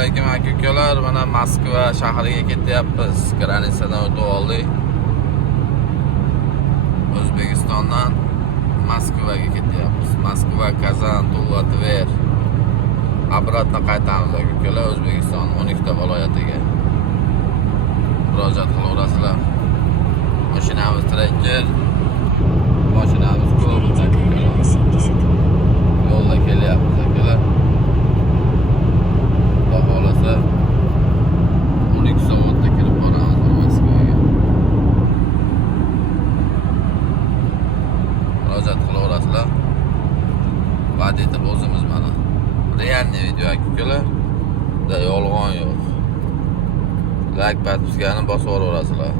alaykum aka-ukalar. Mana Moskva shahriga ketyapmiz. Granitsadan o'tib oldik. O'zbekistondan Moskvaga ketyapmiz. Moskva, Kazan, Tuva, Tver. Обратно qaytamiz aka-ukalar. O'zbekiston 12 ta viloyatiga. Murojaat qilaverasizlar. Mashinamiz Tracker. Mashinamiz Cobalt aka-ukalar. Yo'lda kelyapmiz aka-ukalar. Xudo xolasa 12 soatda kirib boramiz Moskvaga. Murojaat qilaverasizlar. Va'dalar o'zimiz mana. Realniy video aka-ukalar. Da yolg'on yo'q. Like, podpiskani bosib yuborasizlar.